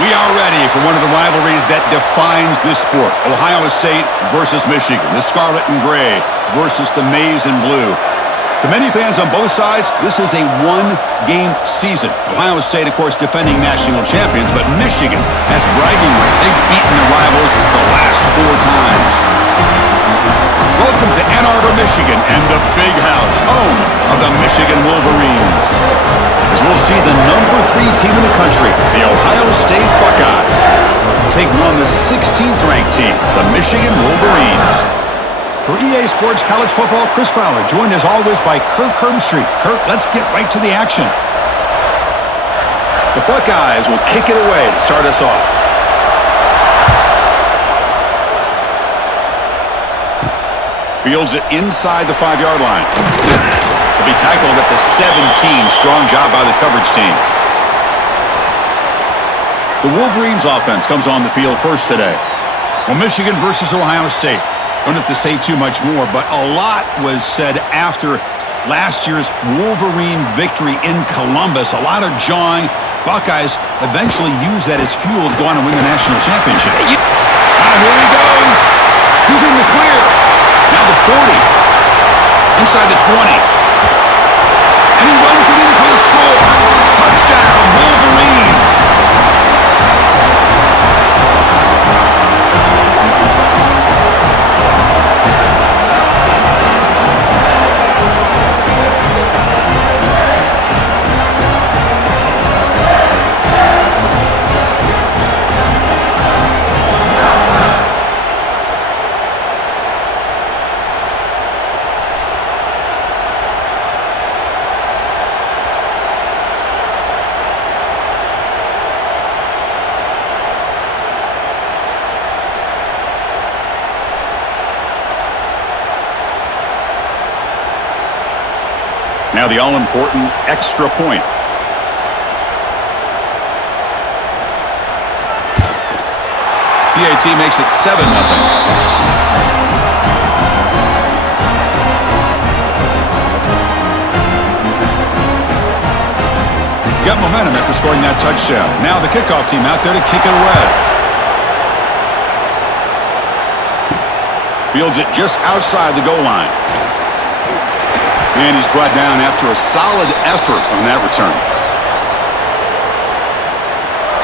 We are ready for one of the rivalries that defines this sport. Ohio State versus Michigan. The scarlet and gray versus the maize and blue. To many fans on both sides, this is a one-game season. Ohio State, of course, defending national champions, but Michigan has bragging rights. They've beaten their rivals the last 4 times. Welcome to Ann Arbor, Michigan, and the Big House, home of the Michigan Wolverines. As we'll see the #3 team in the country, the Ohio State Buckeyes, taking on the 16th ranked team, the Michigan Wolverines. For EA Sports College Football, Chris Fowler, joined as always by Kirk Herbstreit. Kirk, let's get right to the action. The Buckeyes will kick it away to start us off. Fields it inside the 5-yard line. He'll be tackled at the 17. Strong job by the coverage team. The Wolverines offense comes on the field first today. Well, Michigan versus Ohio State. Don't have to say too much more, but a lot was said after last year's Wolverine victory in Columbus. A lot of jawing. Buckeyes eventually use that as fuel to go on and win the national championship. Here he goes. Who's in the clear? Now the 40. Inside the 20. And he runs it in for the score. Touchdown, Wolverines. Now the all-important extra point. PAT makes it 7-0. Got momentum after scoring that touchdown. Now the kickoff team out there to kick it away. Fields it just outside the goal line. And he's brought down after a solid effort on that return.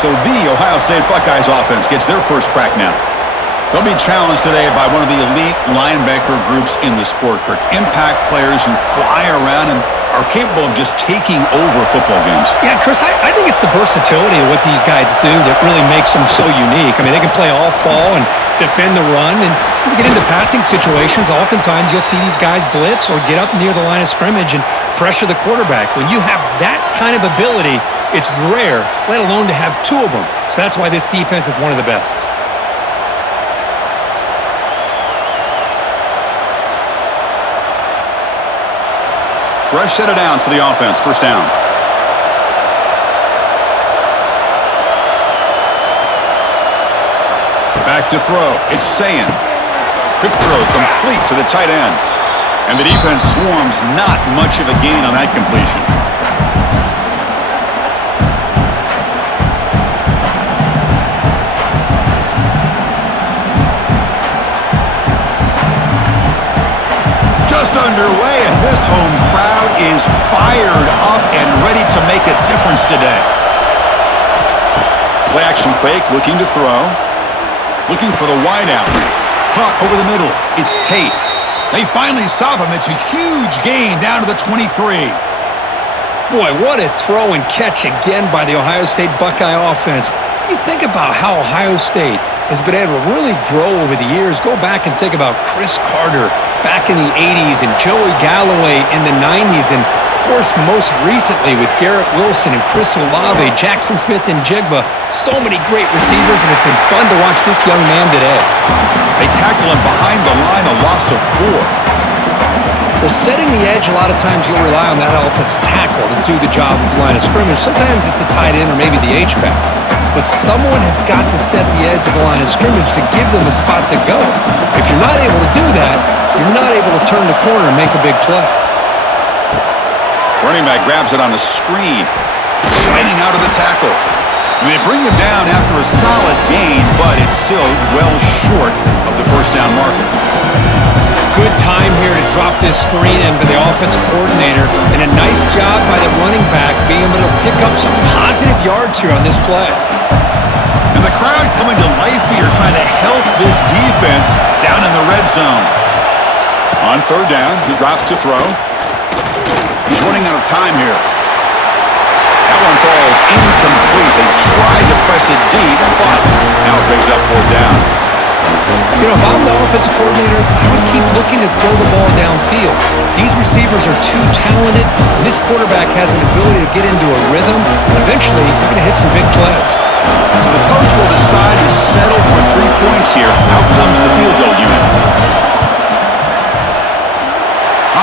So the Ohio State Buckeyes offense gets their first crack now. They'll be challenged today by one of the elite linebacker groups in the sport, Kirk. Impact players who fly around and are capable of just taking over football games. Yeah, Chris, I think it's the versatility of what these guys do that really makes them so unique. I mean, they can play off ball and defend the run, and when you get into passing situations, oftentimes you'll see these guys blitz or get up near the line of scrimmage and pressure the quarterback. When you have that kind of ability, it's rare, let alone to have 2 of them. So that's why this defense is one of the best. Fresh set of downs for the offense. First down. Back to throw. It's Sayin. Quick throw complete to the tight end. And the defense swarms. Not much of a gain on that completion. Just underway, and this home crowd is fired up and ready to make a difference today. Play action fake, looking to throw. Looking for the wideout. Caught over the middle. It's Tate. They finally stop him. It's a huge gain down to the 23. Boy, what a throw and catch again by the Ohio State Buckeye offense. You think about how Ohio State has been able to really grow over the years. Go back and think about Chris Carter back in the 80s and Joey Galloway in the 90s, and of course most recently with Garrett Wilson and Chris Olave, Jackson Smith and Jigba. So many great receivers, and it's been fun to watch this young man today. They tackle him behind the line, a loss of 4. Well, setting the edge, a lot of times you'll rely on that offensive tackle to do the job at the line of scrimmage. Sometimes it's a tight end or maybe the H-back. But someone has got to set the edge of the line of scrimmage to give them a spot to go. If you're not able to do that, you're not able to turn the corner and make a big play. Running back grabs it on a screen. Sliding out of the tackle. And they bring him down after a solid gain, but it's still well short of the first down marker. Good time here to drop this screen in by the offensive coordinator, and a nice job by the running back being able to pick up some positive yards here on this play. And the crowd coming to life here, trying to help this defense down in the red zone. On third down, he drops to throw. He's running out of time here. That one falls incomplete. They tried to press it deep, but now it brings up fourth down. You know, if I'm the offensive coordinator, I would keep looking to throw the ball downfield. These receivers are too talented, and this quarterback has an ability to get into a rhythm, and eventually you're going to hit some big plays. So the coach will decide to settle for 3 points here. Out comes the field goal unit.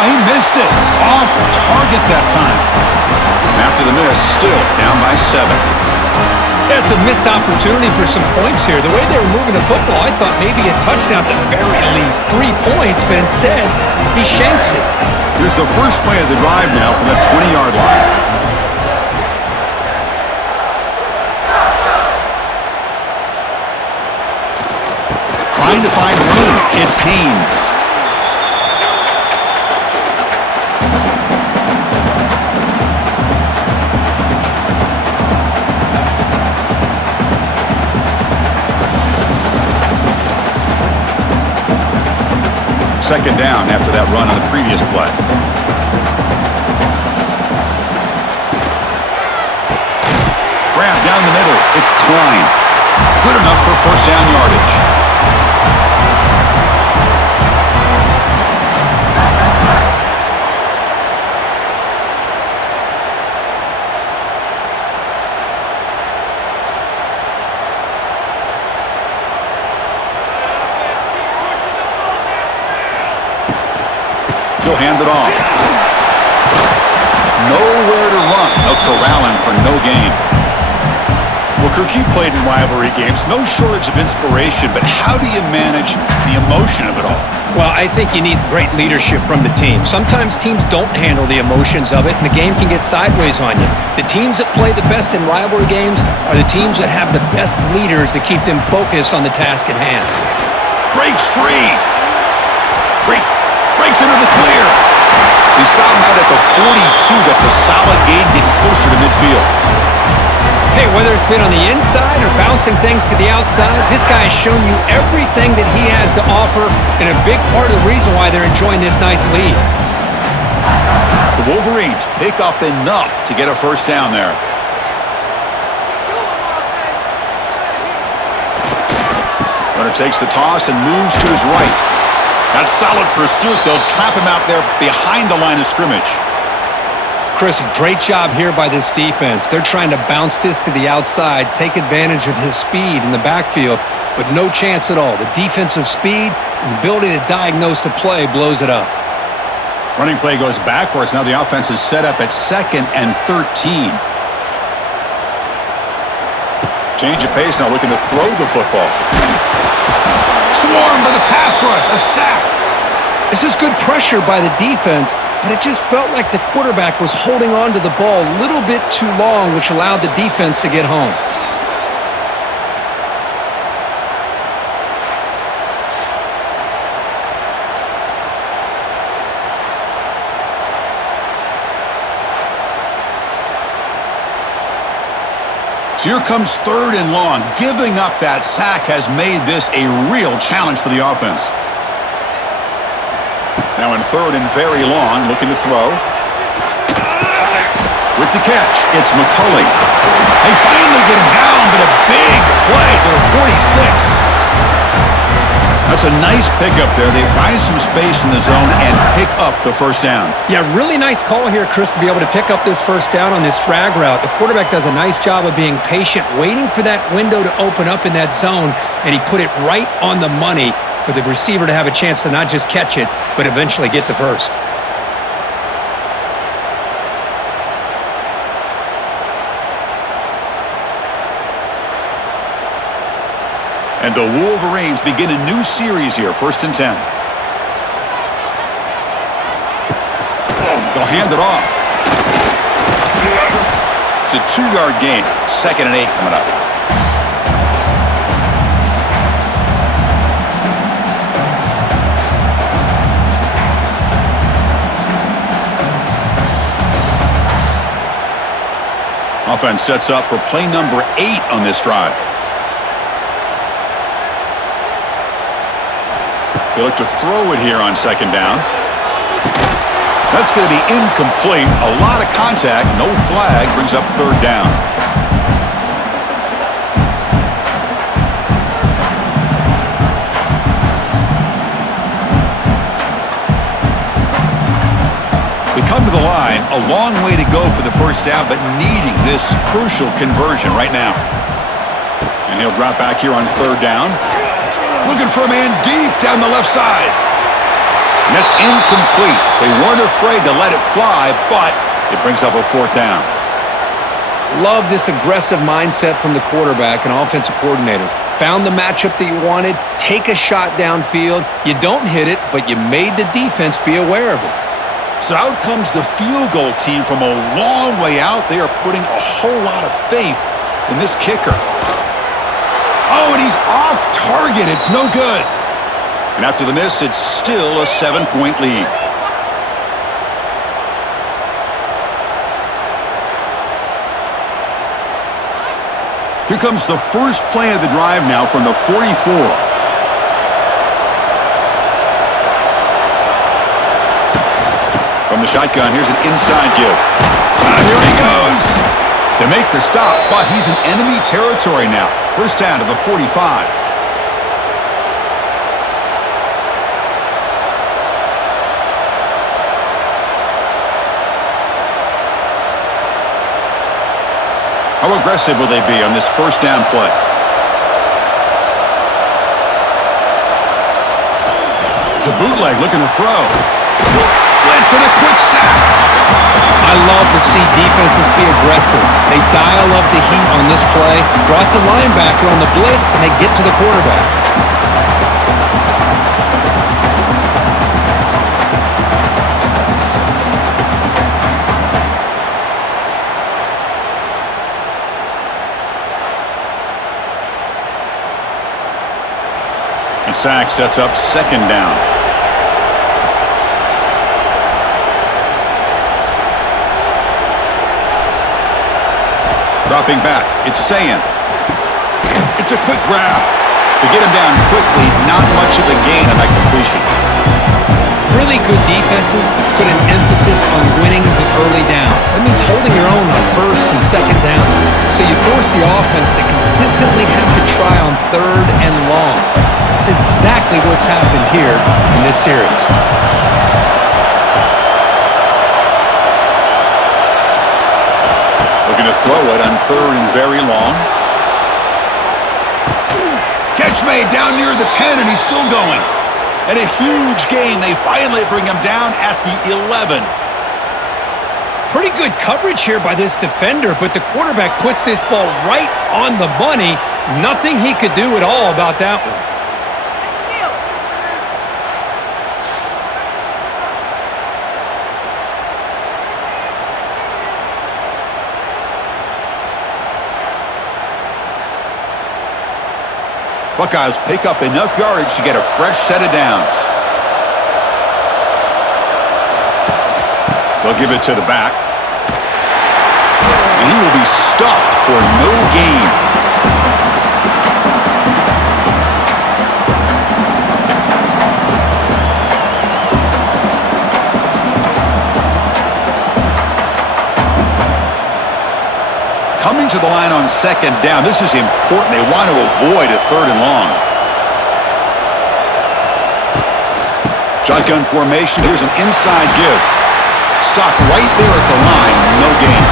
He missed it. Off target that time. After the miss, still down by 7. That's a missed opportunity for some points here. The way they were moving the football, I thought maybe a touchdown at the very least. 3 points, but instead, he shanks it. Here's the first play of the drive now from the 20-yard line. Trying to find room. It's Haynes. Second down after that run on the previous play. Grab down the middle. It's Klein. Good enough for first down yardage. He'll hand it off. Nowhere to run. They'll corral him for no gain. Well, Kirk, you played in rivalry games. No shortage of inspiration, but how do you manage the emotion of it all? Well, I think you need great leadership from the team. Sometimes teams don't handle the emotions of it, and the game can get sideways on you. The teams that play the best in rivalry games are the teams that have the best leaders to keep them focused on the task at hand. Breaks free. Breaks into the clear. He stopped out at the 42. That's a solid gain, getting closer to midfield. Hey, whether it's been on the inside or bouncing things to the outside, this guy has shown you everything that he has to offer, and a big part of the reason why they're enjoying this nice lead. The Wolverines pick up enough to get a first down there. Runner takes the toss and moves to his right. That solid pursuit. They'll trap him out there behind the line of scrimmage. Chris, great job here by this defense. They're trying to bounce this to the outside, take advantage of his speed in the backfield, but no chance at all. The defensive speed and ability to diagnose the play blows it up. Running play goes backwards. Now the offense is set up at 2nd and 13. Change of pace now, looking to throw the football. Swarmed by the pass rush, a sack. This is good pressure by the defense, but it just felt like the quarterback was holding on to the ball a little bit too long, which allowed the defense to get home. So here comes 3rd and long. Giving up that sack has made this a real challenge for the offense. Now in 3rd and very long, looking to throw. With the catch, it's McCulley. They finally get him down, but a big play to the 46. That's a nice pickup there. They find some space in the zone and pick up the first down. Yeah, really nice call here, Chris, to be able to pick up this first down on this drag route. The quarterback does a nice job of being patient, waiting for that window to open up in that zone, and he put it right on the money for the receiver to have a chance to not just catch it, but eventually get the first. And the Wolverines begin a new series here, 1st and 10. They'll hand it off. Just a 2-yard gain. 2nd and 8 coming up. Offense sets up for play number 8 on this drive. They look to throw it here on 2nd down. That's going to be incomplete. A lot of contact. No flag. Brings up 3rd down. They come to the line. A long way to go for the first down, but needing this crucial conversion right now. And he'll drop back here on 3rd down. Looking for a man deep down the left side. And that's incomplete. They weren't afraid to let it fly, but it brings up a 4th down. Love this aggressive mindset from the quarterback and offensive coordinator. Found the matchup that you wanted, take a shot downfield. You don't hit it, but you made the defense be aware of it. So out comes the field goal team from a long way out. They are putting a whole lot of faith in this kicker. Oh, and he's off target. It's no good. And after the miss, it's still a 7-point lead. Here comes the first play of the drive now from the 44. From the shotgun, here's an inside give. Here he goes. They make the stop, but he's in enemy territory now. First down to the 45. How aggressive will they be on this first down play? It's a bootleg looking to throw. Blitz and a quick sack. I love to see defenses be aggressive. They dial up the heat on this play, brought the linebacker on the blitz, and they get to the quarterback. And sack sets up 2nd down. Dropping back, it's Sayan. It's a quick grab. To get him down quickly, not much of a gain on that completion. Really good defenses put an emphasis on winning the early downs. That means holding your own on 1st and 2nd down. So you force the offense to consistently have to try on 3rd and long. That's exactly what's happened here in this series. Looking to throw it on 3rd and very long. Catch made down near the 10, and he's still going. And a huge gain. They finally bring him down at the 11. Pretty good coverage here by this defender, but the quarterback puts this ball right on the money. Nothing he could do at all about that one. Buckeyes pick up enough yardage to get a fresh set of downs. They'll give it to the back. And he will be stuffed for no gain. Coming to the line on 2nd down. This is important. They want to avoid a 3rd and long. Shotgun formation. Here's an inside give. Stop right there at the line. No gain.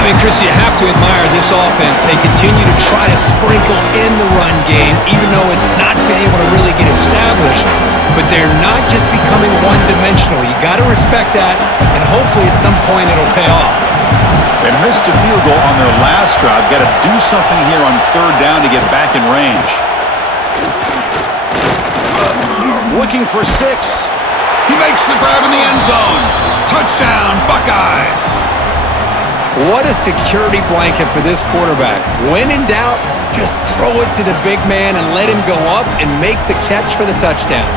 I mean, Chris, you have to admire this offense. They continue to try to sprinkle in the run game, even though it's not been able to really get established. But they're not just becoming one-dimensional. You got to respect that, and hopefully at some point it'll pay off. They missed a field goal on their last drive. Got to do something here on 3rd down to get back in range. Looking for 6. He makes the grab in the end zone. Touchdown, Buckeyes. What a security blanket for this quarterback. When in doubt, just throw it to the big man and let him go up and make the catch for the touchdown.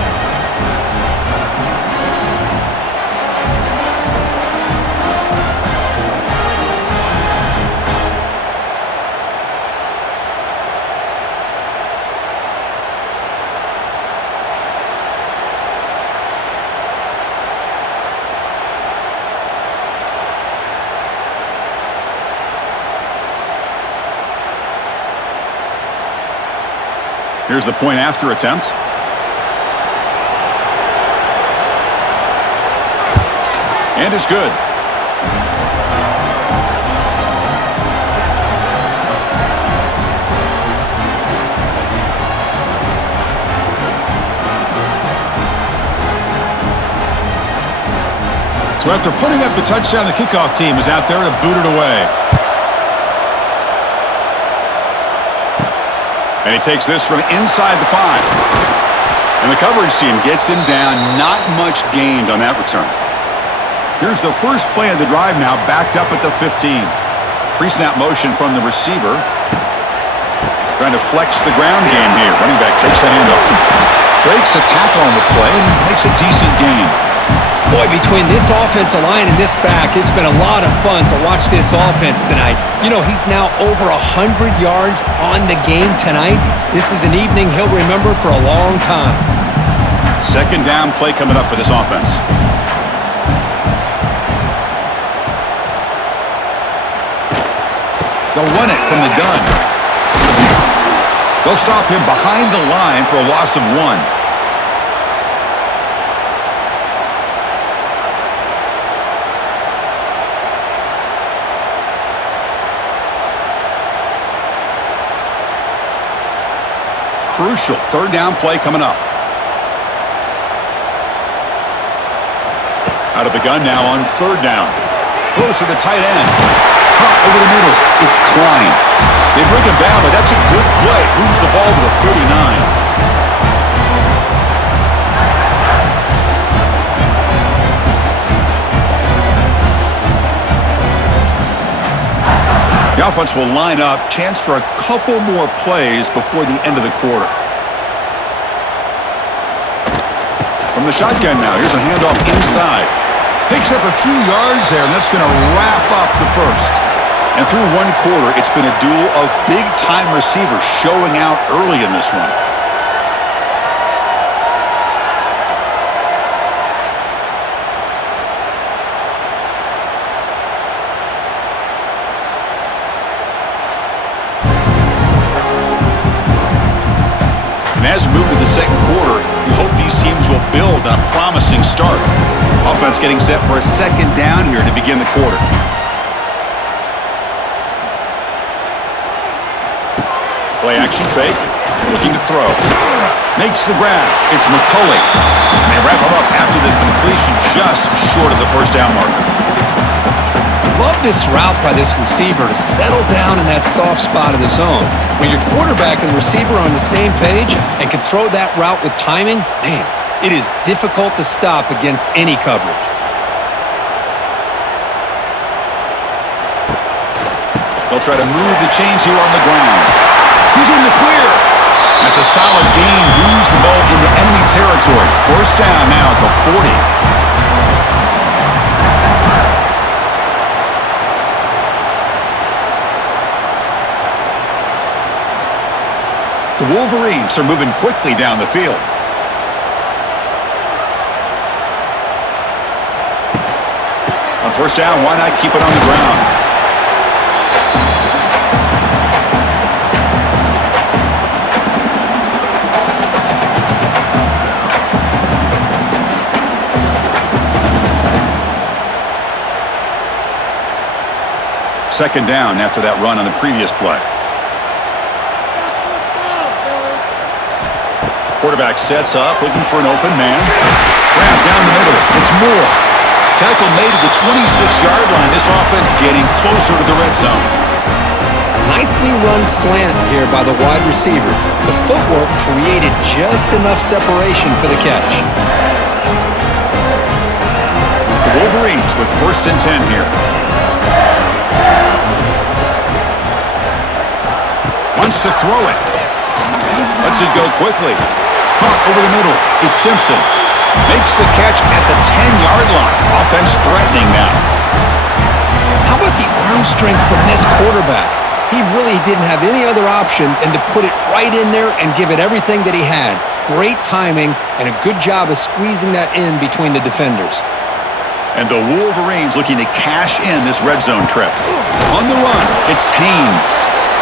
Here's the point after attempt. And it's good. So after putting up the touchdown, the kickoff team is out there to boot it away. And he takes this from inside the 5. And the coverage team gets him down. Not much gained on that return. Here's the first play of the drive now, backed up at the 15. Pre-snap motion from the receiver. Trying to flex the ground game here. Running back takes the handoff. Breaks a tackle on the play and makes a decent gain. Boy, between this offensive line and this back, it's been a lot of fun to watch this offense tonight. You know, he's now over 100 yards on the game tonight. This is an evening he'll remember for a long time. Second down play coming up for this offense. They'll run it from the gun. They'll stop him behind the line for a loss of 1. Crucial third down play coming up. Out of the gun now on third down. Close to the tight end. Caught over the middle. It's Klein. They bring him down, but that's a good play. Moves the ball to the 39. The offense will line up. Chance for a couple more plays before the end of the quarter. From the shotgun now, here's a handoff inside. Picks up a few yards there, and that's going to wrap up the first. And through one quarter, it's been a duel of big-time receivers showing out early in this one. As we move to the second quarter, you hope these teams will build on a promising start. Offense getting set for a second down here to begin the quarter. Play action fake. Looking to throw. Makes the grab. It's McCulley. And they wrap him up after the completion just short of the first down marker. Love this route by this receiver to settle down in that soft spot of the zone. When your quarterback and the receiver are on the same page and can throw that route with timing, man, it is difficult to stop against any coverage. They'll try to move the chains here on the ground. He's in the clear. That's a solid gain. Moves the ball into enemy territory. First down now at the 40. The Wolverines are moving quickly down the field. On first down, why not keep it on the ground? Second down after that run on the previous play. Quarterback sets up, looking for an open man. Grab down the middle. It's Moore. Tackle made at the 26-yard line. This offense getting closer to the red zone. Nicely run slant here by the wide receiver. The footwork created just enough separation for the catch. The Wolverines with 1st and 10 here. wants to throw it. Lets it go quickly. Caught over the middle. It's Simpson. Makes the catch at the 10-yard line. Offense threatening now. How about the arm strength from this quarterback? He really didn't have any other option than to put it right in there and give it everything that he had. Great timing and a good job of squeezing that in between the defenders. And the Wolverines looking to cash in this red zone trip. On the run, it's Haynes.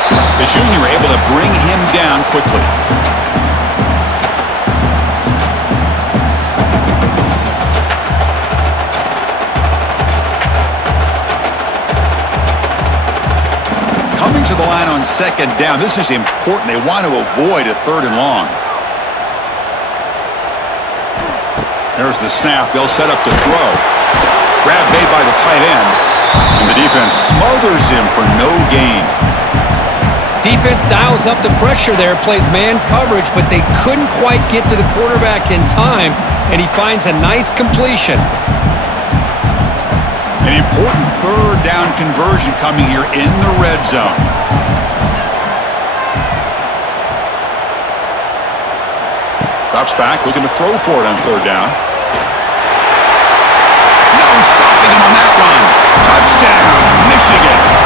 The junior able to bring him down quickly. Coming to the line on second down. This is important. They want to avoid a 3rd and long. There's the snap. They'll set up to throw. Grab made by the tight end. And the defense smothers him for no gain. Defense dials up the pressure there, plays man coverage, but they couldn't quite get to the quarterback in time, and he finds a nice completion. An important 3rd down conversion coming here in the red zone. Drops back, looking to throw for it on 3rd down. No stopping him on that run. Touchdown, Michigan.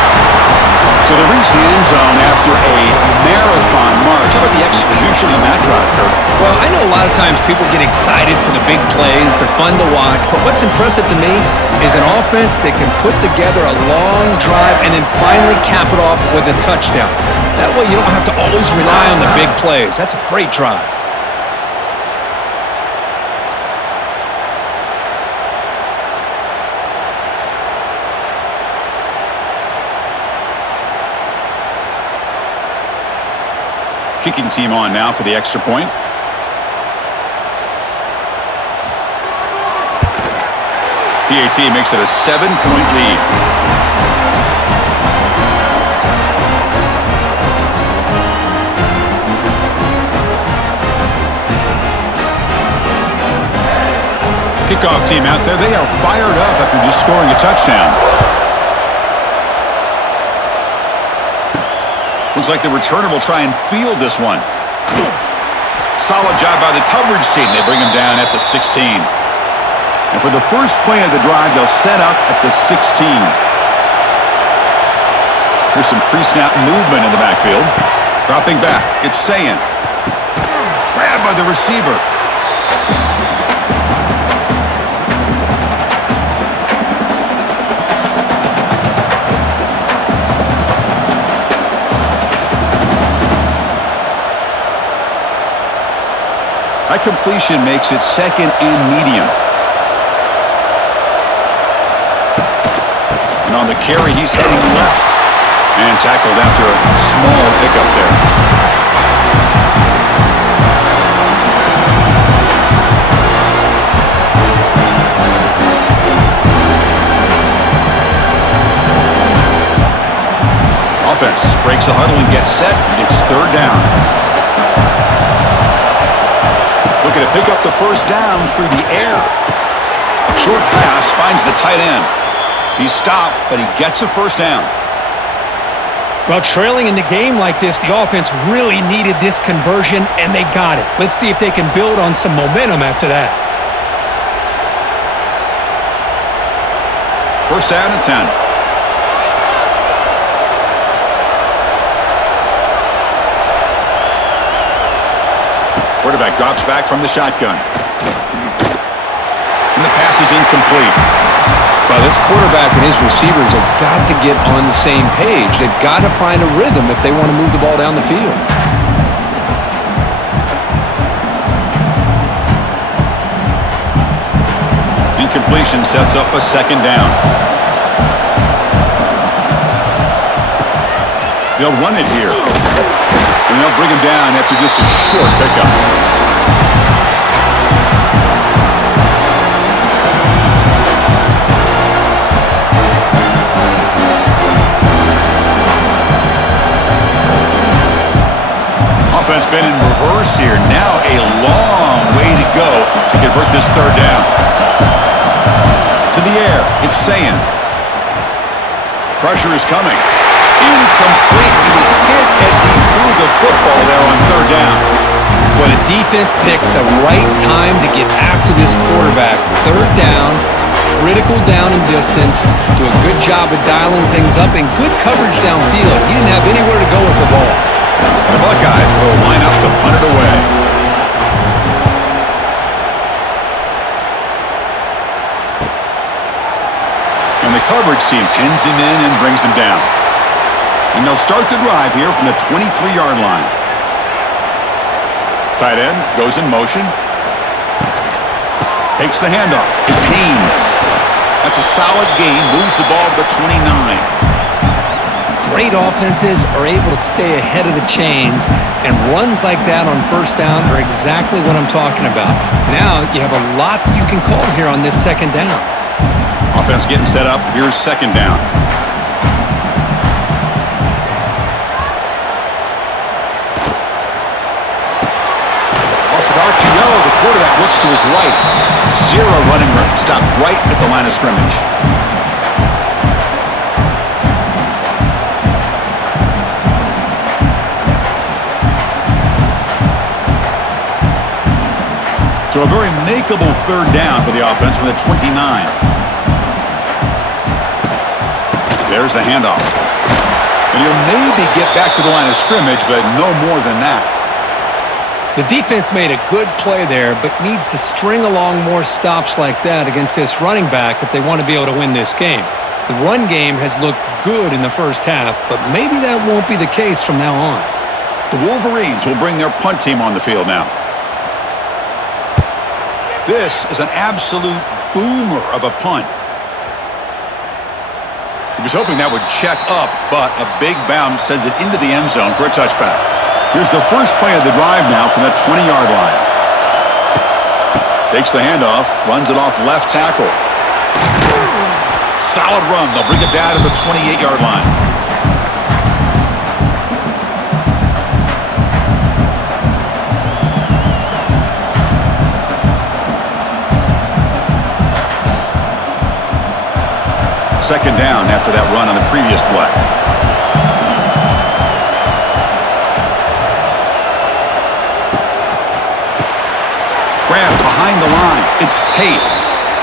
So they reach the end zone after a marathon march. How about the execution on that drive, Kurt? Well, I know a lot of times people get excited for the big plays. They're fun to watch. But what's impressive to me is an offense that can put together a long drive and then finally cap it off with a touchdown. That way you don't have to always rely on the big plays. That's a great drive. Kicking team on now for the extra point. PAT makes it a 7-point lead. Kickoff team out there. They are fired up after just scoring a touchdown. Looks like the returner will try and field this one. Solid job by the coverage team. They bring him down at the 16. And for the first play of the drive, they'll set up at the 16. Here's some pre-snap movement in the backfield. Dropping back, it's Sayin. Grabbed by the receiver. That completion makes it 2nd and medium. And on the carry, he's heading left. And tackled after a small pickup there. Offense breaks a huddle and gets set. It's 3rd down. Looking to pick up the first down through the air. Short pass finds the tight end. He's stopped, but he gets a first down. Well, trailing in the game like this, the offense really needed this conversion, and they got it. Let's see if they can build on some momentum after that. First down and 10. Quarterback drops back from the shotgun. And the pass is incomplete. Well, this quarterback and his receivers have got to get on the same page. They've got to find a rhythm if they want to move the ball down the field. Incompletion sets up a 2nd down. They'll run it here. And they'll bring him down after just a short pickup. Offense been in reverse here. Now a long way to go to convert this 3rd down. To the air, it's Sayin. Pressure is coming. Incomplete. He was hit as he threw the football there on third down. Well, the defense picks the right time to get after this quarterback. Third down, critical down and distance. Do a good job of dialing things up and good coverage downfield. He didn't have anywhere to go with the ball. The Buckeyes will line up to punt it away. And the coverage team pins him in and brings him down. And they'll start the drive here from the 23-yard line. Tight end goes in motion. Takes the handoff. It's Haynes. That's a solid gain. Moves the ball to the 29. Great offenses are able to stay ahead of the chains, and runs like that on first down are exactly what I'm talking about. Now you have a lot that you can call here on this second down. Offense getting set up. Here's second down. Off with RPO, the quarterback looks to his right. Zero running room. Stopped right at the line of scrimmage. So a very makeable third down for the offense with a 29. There's the handoff. And he'll maybe get back to the line of scrimmage, but no more than that. The defense made a good play there, but needs to string along more stops like that against this running back if they want to be able to win this game. The run game has looked good in the first half, but maybe that won't be the case from now on. The Wolverines will bring their punt team on the field now. This is an absolute boomer of a punt. He was hoping that would check up, but a big bounce sends it into the end zone for a touchback. Here's the first play of the drive now from the 20-yard line. Takes the handoff, runs it off left tackle. Solid run. They'll bring it down to the 28-yard line. Second down after that run on the previous play. Grabbed behind the line. It's Tate.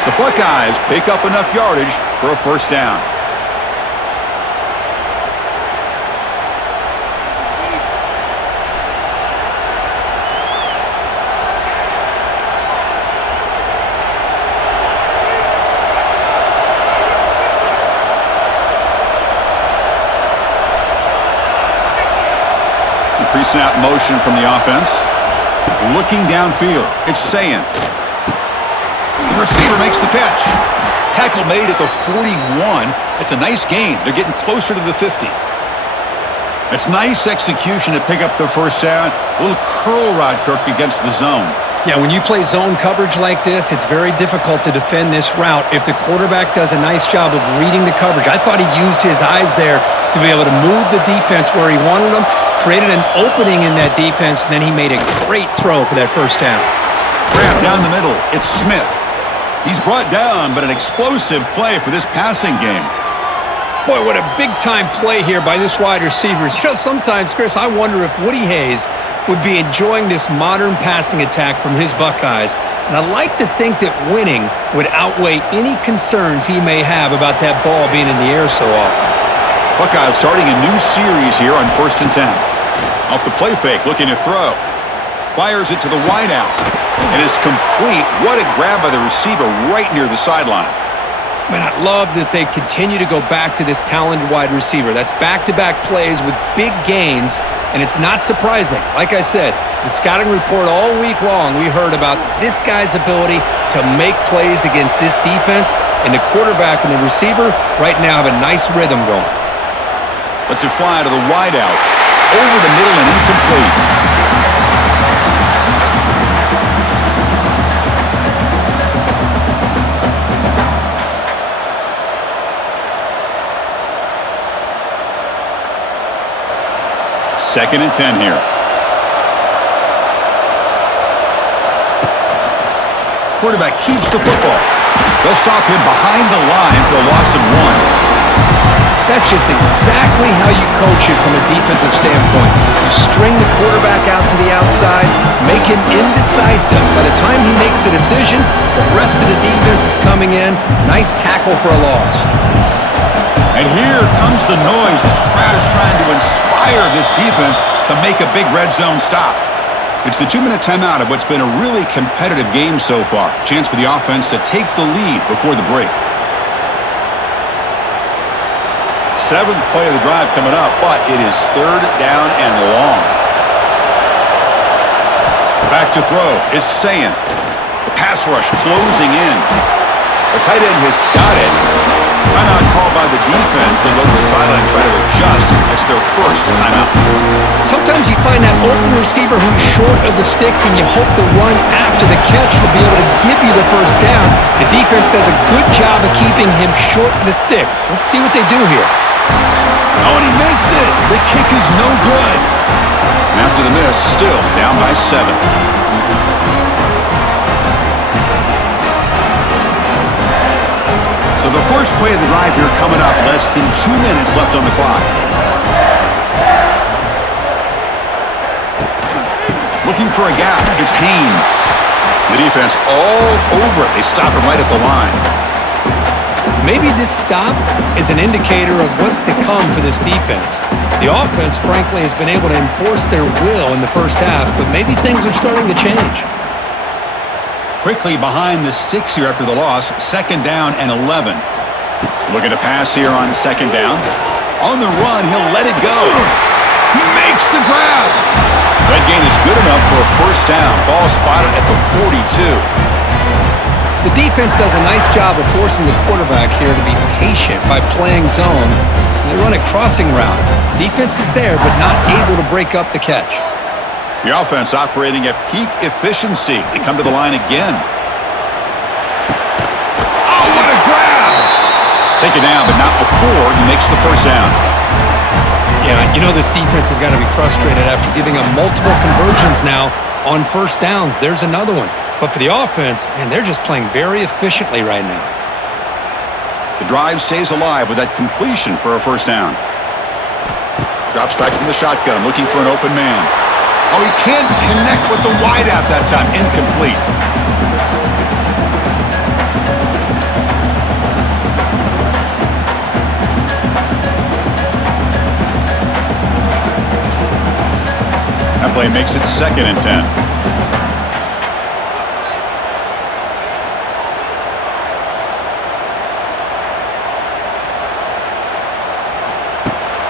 The Buckeyes pick up enough yardage for a first down. Pre-snap motion from the offense. Looking downfield. It's Sayin. The receiver makes the catch. Tackle made at the 41. It's a nice gain. They're getting closer to the 50. It's nice execution to pick up the first down. A little curl rod, Kirk, against the zone. Yeah, when you play zone coverage like this, it's very difficult to defend this route if the quarterback does a nice job of reading the coverage. I thought he used his eyes there to be able to move the defense where he wanted them, created an opening in that defense, and then he made a great throw for that first down. Grab down the middle. It's Smith. He's brought down, but an explosive play for this passing game. Boy, what a big-time play here by this wide receiver. You know, sometimes, Chris, I wonder if Woody Hayes would be enjoying this modern passing attack from his Buckeyes. And I like to think that winning would outweigh any concerns he may have about that ball being in the air so often. Buckeyes starting a new series here on 1st and 10. Off the play fake, looking to throw. Fires it to the wideout. And it's complete. What a grab by the receiver right near the sideline. Man, I love that they continue to go back to this talented wide receiver. That's back-to-back plays with big gains, and it's not surprising. Like I said, the scouting report all week long, we heard about this guy's ability to make plays against this defense, and the quarterback and the receiver right now have a nice rhythm going. Lets it fly to the wideout. Over the middle and incomplete. Second and 10 here. Quarterback keeps the football. They'll stop him behind the line for a loss of 1. That's just exactly how you coach it from a defensive standpoint. You string the quarterback out to the outside, make him indecisive. By the time he makes a decision, the rest of the defense is coming in. Nice tackle for a loss. And here comes the noise. This crowd is trying to inspire this defense to make a big red zone stop. It's the 2-minute timeout of what's been a really competitive game so far. Chance for the offense to take the lead before the break. 7th play of the drive coming up, but it is 3rd down and long. Back to throw. It's Sayin. The pass rush closing in. The tight end has got it. Timeout called by the defense. They go to the sideline and try to adjust. It's their first timeout. Sometimes you find that open receiver who's short of the sticks, and you hope the run after the catch will be able to give you the first down. The defense does a good job of keeping him short of the sticks. Let's see what they do here. Oh, and he missed it. The kick is no good. And after the miss, still down by 7. So the first play of the drive here coming up, less than 2 minutes left on the clock. Looking for a gap. It's Haynes. The defense all over it. They stop him right at the line. Maybe this stop is an indicator of what's to come for this defense. The offense, frankly, has been able to enforce their will in the first half, but maybe things are starting to change. Quickly behind the sticks here after the loss. 2nd down and 11. Looking to pass here on 2nd down. On the run, he'll let it go. He makes the grab. That gain is good enough for a first down. Ball spotted at the 42. The defense does a nice job of forcing the quarterback here to be patient by playing zone. They run a crossing route. Defense is there, but not able to break up the catch. The offense operating at peak efficiency. They come to the line again. Oh, what a grab! Take it down, but not before he makes the first down. Yeah, you know this defense has got to be frustrated after giving them multiple conversions now on first downs. There's another one. But for the offense, man, they're just playing very efficiently right now. The drive stays alive with that completion for a first down. Drops back from the shotgun, looking for an open man. Oh, he can't connect with the wideout that time. Incomplete. That play makes it 2nd and 10.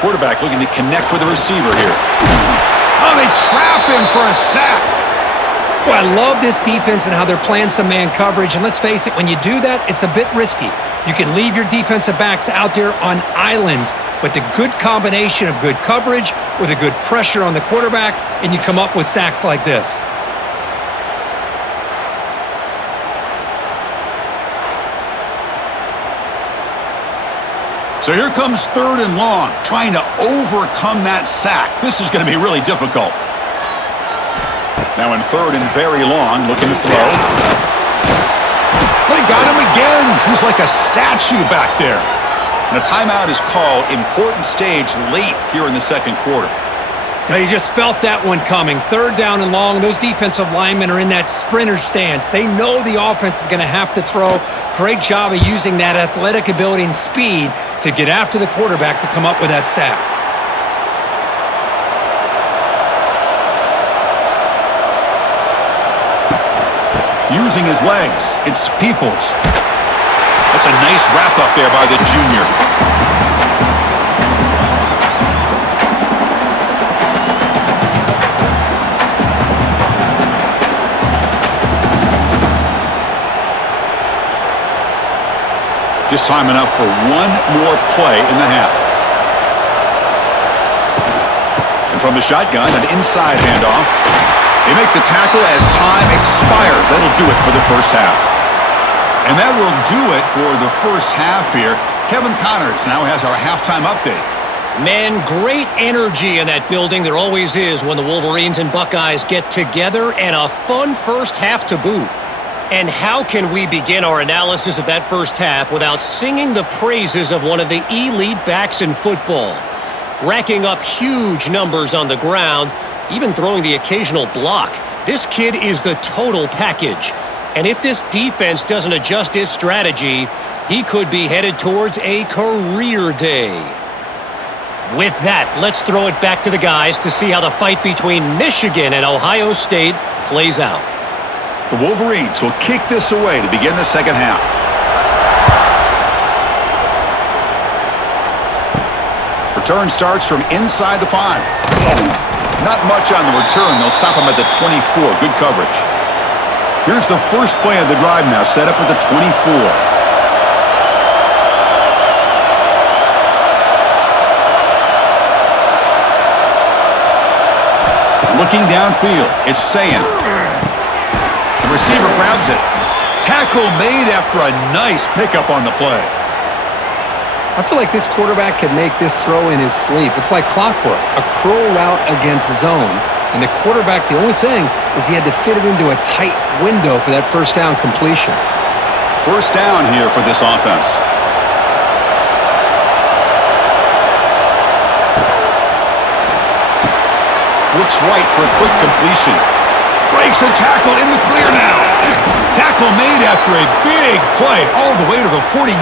Quarterback looking to connect with the receiver here. Oh, they trap him for a sack. Well, I love this defense and how they're playing some man coverage. And let's face it, when you do that, it's a bit risky. You can leave your defensive backs out there on islands, but the good combination of good coverage with a good pressure on the quarterback, and you come up with sacks like this. So here comes 3rd and long, trying to overcome that sack. This is going to be really difficult. Now in 3rd and very long, looking to throw. They got him again. He's like a statue back there. And a timeout is called. Important stage late here in the 2nd quarter. Now, you just felt that one coming. 3rd down and long. Those defensive linemen are in that sprinter stance. They know the offense is going to have to throw. Great job of using that athletic ability and speed to get after the quarterback to come up with that sack. Using his legs, it's Peoples. That's a nice wrap-up there by the junior. Just time enough for one more play in the half. And from the shotgun, an inside handoff. They make the tackle as time expires. That'll do it for the first half. And that will do it for the first half here. Kevin Connors now has our halftime update. Man, great energy in that building. There always is when the Wolverines and Buckeyes get together, and a fun first half to boot. And how can we begin our analysis of that first half without singing the praises of one of the elite backs in football? Racking up huge numbers on the ground, even throwing the occasional block. This kid is the total package. And if this defense doesn't adjust its strategy, he could be headed towards a career day. With that, let's throw it back to the guys to see how the fight between Michigan and Ohio State plays out. The Wolverines will kick this away to begin the second half. Return starts from inside the 5. Not much on the return. They'll stop him at the 24. Good coverage. Here's the first play of the drive now, set up at the 24. Looking downfield, it's Sayin. The receiver grabs it. Tackle made after a nice pickup on the play. I feel like this quarterback could make this throw in his sleep. It's like clockwork, a curl route against zone. And the quarterback, the only thing is he had to fit it into a tight window for that first down completion. First down here for this offense. Looks right for a quick completion. Breaks a tackle in the clear now. Tackle made after a big play all the way to the 41.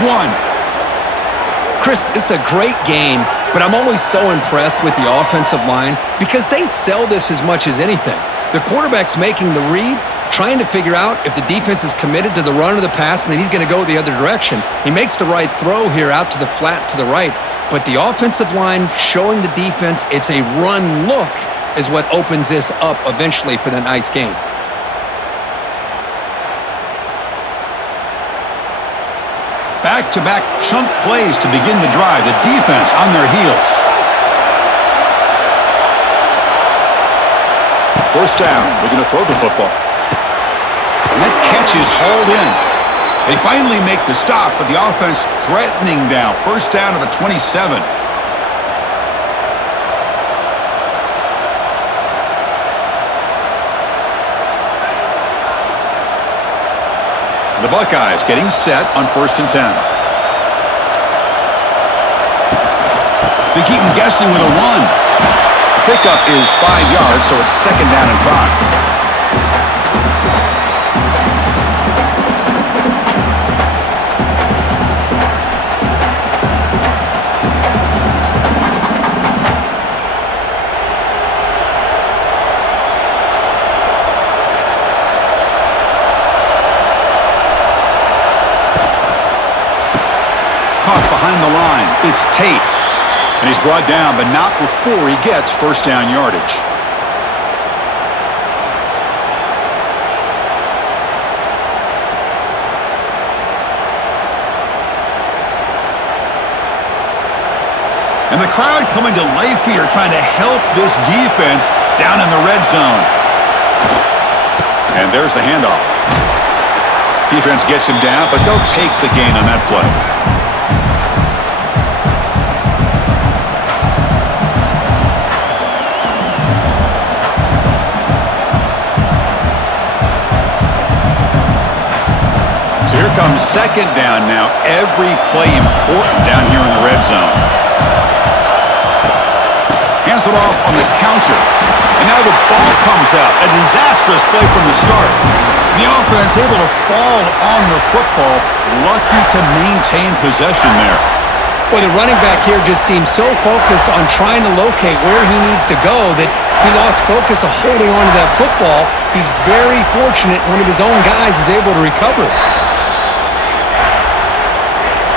Chris, this is a great game, but I'm always so impressed with the offensive line because they sell this as much as anything. The quarterback's making the read, trying to figure out if the defense is committed to the run or the pass, and then he's going to go the other direction. He makes the right throw here out to the flat to the right, but the offensive line showing the defense it's a run look is what opens this up eventually for the nice game. Back-to-back chunk plays to begin the drive. The defense on their heels. First down. We're going to throw the football. And that catch is hauled in. They finally make the stop, but the offense threatening now. First down to the 27. The Buckeyes getting set on 1st and 10. They keep him guessing with a run. Pickup is 5 yards, so it's 2nd down and 5. Caught behind the line. It's Tate. And he's brought down, but not before he gets first down yardage. And the crowd coming to life here, trying to help this defense down in the red zone. And there's the handoff. Defense gets him down, but they'll take the gain on that play. So here comes 2nd down now. Every play important down here in the red zone. Hands it off on the counter. And now the ball comes out. A disastrous play from the start. The offense able to fall on the football. Lucky to maintain possession there. Boy, the running back here just seems so focused on trying to locate where he needs to go that he lost focus of holding on to that football. He's very fortunate one of his own guys is able to recover it.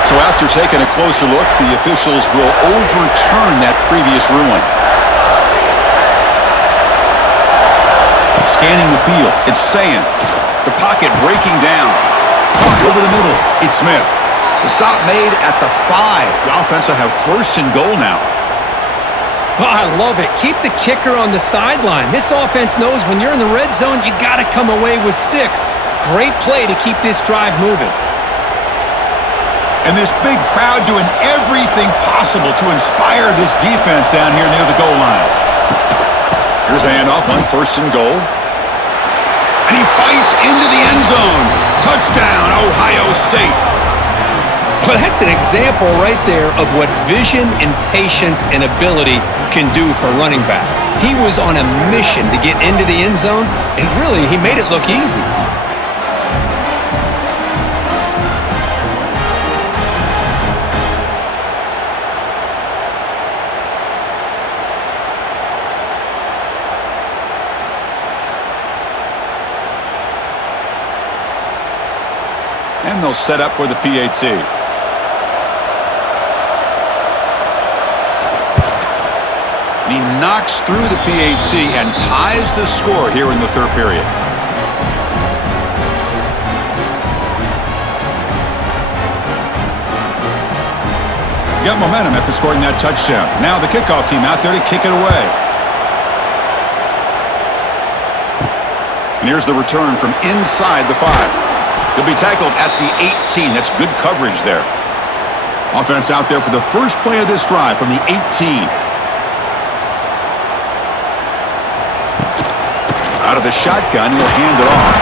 So after taking a closer look, the officials will overturn that previous ruling. Scanning the field, it's Sayin. The pocket breaking down. Over the middle, it's Smith. The stop made at the 5. The offense will have 1st and goal now. Oh, I love it. Keep the kicker on the sideline. This offense knows when you're in the red zone, you got to come away with 6. Great play to keep this drive moving. And this big crowd doing everything possible to inspire this defense down here near the goal line. Here's the handoff on 1st and goal. And he fights into the end zone. Touchdown, Ohio State. Well, that's an example right there of what vision and patience and ability can do for running back. He was on a mission to get into the end zone, and really, he made it look easy. And they'll set up for the PAT. He knocks through the PAT and ties the score here in the third period. Got momentum after scoring that touchdown. Now the kickoff team out there to kick it away. And here's the return from inside the 5. He'll be tackled at the 18. That's good coverage there. Offense out there for the first play of this drive from the 18. Out of the shotgun, he'll hand it off.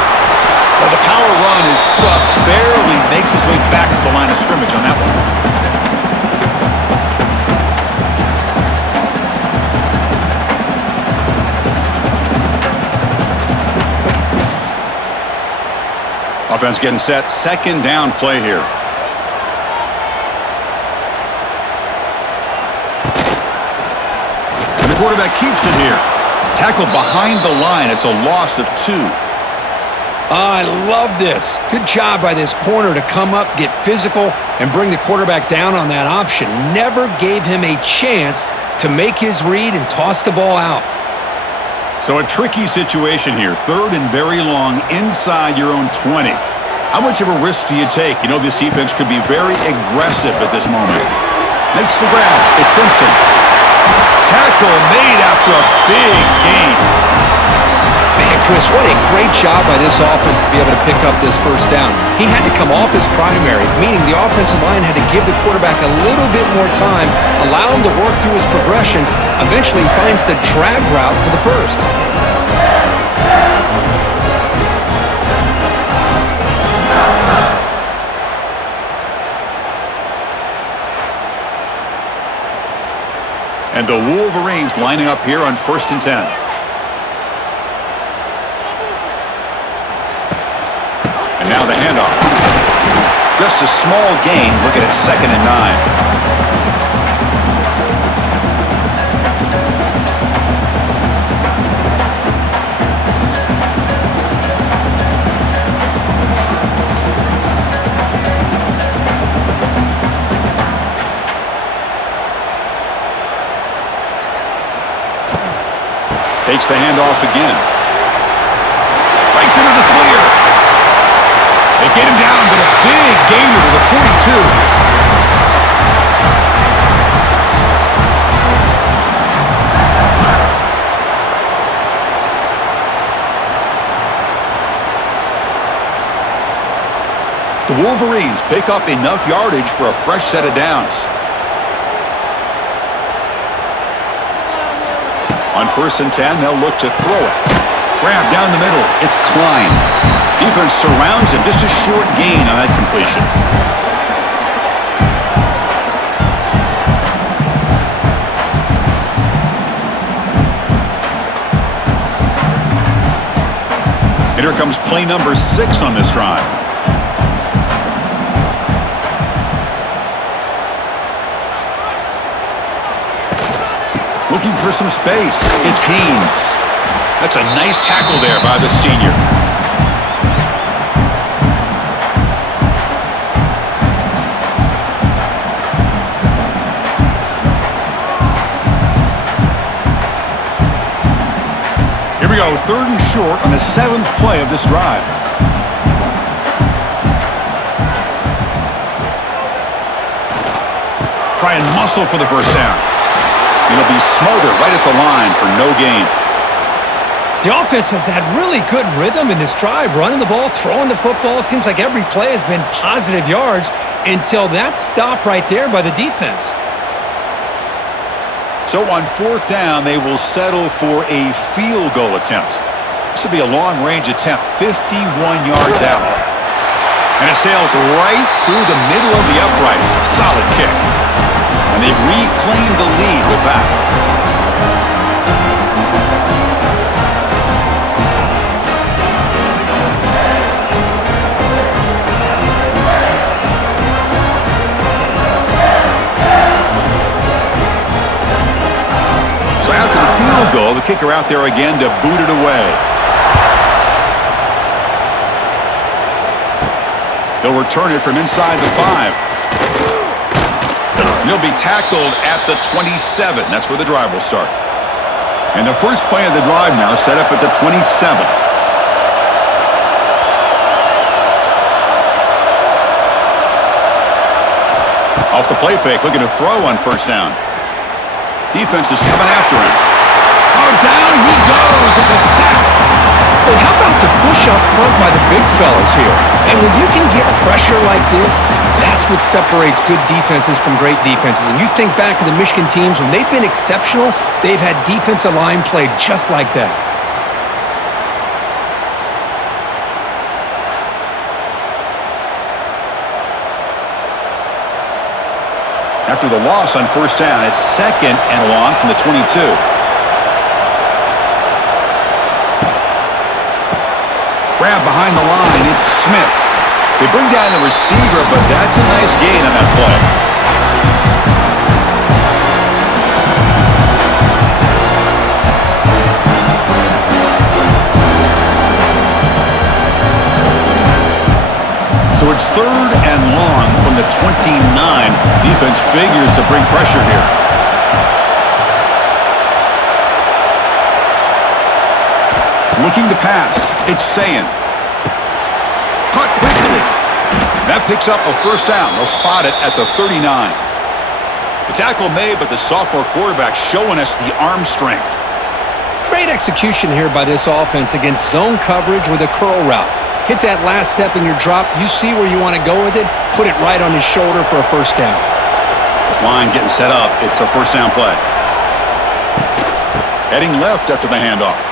Well, the power run is stuffed. Barely makes his way back to the line of scrimmage on that one. Offense getting set. Second down play here. And the quarterback keeps it here. Tackled behind the line. It's a loss of 2. I love this. Good job by this corner to come up, get physical, and bring the quarterback down on that option. Never gave him a chance to make his read and toss the ball out. So a tricky situation here. Third and very long inside your own 20. How much of a risk do you take? You know this defense could be very aggressive at this moment. Makes the grab. It's Simpson. Tackle made after a big gain. Man, Chris, what a great job by this offense to be able to pick up this first down. He had to come off his primary, meaning the offensive line had to give the quarterback a little bit more time, allow him to work through his progressions. Eventually, he finds the drag route for the first. And the Wolverines lining up here on 1st and 10. And now the handoff. Just a small gain. Look at it, 2nd and 9. Takes the handoff again. Breaks into the clear. They get him down, but a big gainer to the 42. The Wolverines pick up enough yardage for a fresh set of downs. On 1st and 10, they'll look to throw it. Grab down the middle. It's Klein. Defense surrounds him. Just a short gain on that completion. And here comes play number 6 on this drive. Looking for some space. It's Haynes. That's a nice tackle there by the senior. Here we go, 3rd and short on the 7th play of this drive. Try and muscle for the first down. It'll be smothered right at the line for no gain. The offense has had really good rhythm in this drive, running the ball, throwing the football. It seems like every play has been positive yards until that stop right there by the defense. So on 4th down, they will settle for a field goal attempt. This will be a long-range attempt, 51 yards out. And it sails right through the middle of the uprights. Solid kick. And they've reclaimed the lead with that. So after the field goal, the kicker out there again to boot it away. He'll return it from inside the 5. He'll be tackled at the 27. That's where the drive will start. And the first play of the drive now set up at the 27. Off the play fake, looking to throw on first down. Defense is coming after him. Oh, down he goes. It's a sack. Well, how about the push up front by the big fellas here? And when you can get pressure like this, that's what separates good defenses from great defenses. And you think back to the Michigan teams, when they've been exceptional, they've had defensive line play just like that. After the loss on first down, it's 2nd and long from the 22. Grab behind the line, it's Smith. They bring down the receiver, but that's a nice gain on that play. So it's 3rd and long from the 29. Defense figures to bring pressure here. Looking to pass. It's Sayin. Caught quickly. That picks up a first down. They'll spot it at the 39. The tackle made, but the sophomore quarterback showing us the arm strength. Great execution here by this offense against zone coverage with a curl route. Hit that last step in your drop. You see where you want to go with it. Put it right on his shoulder for a first down. This line getting set up. It's a first down play. Heading left after the handoff.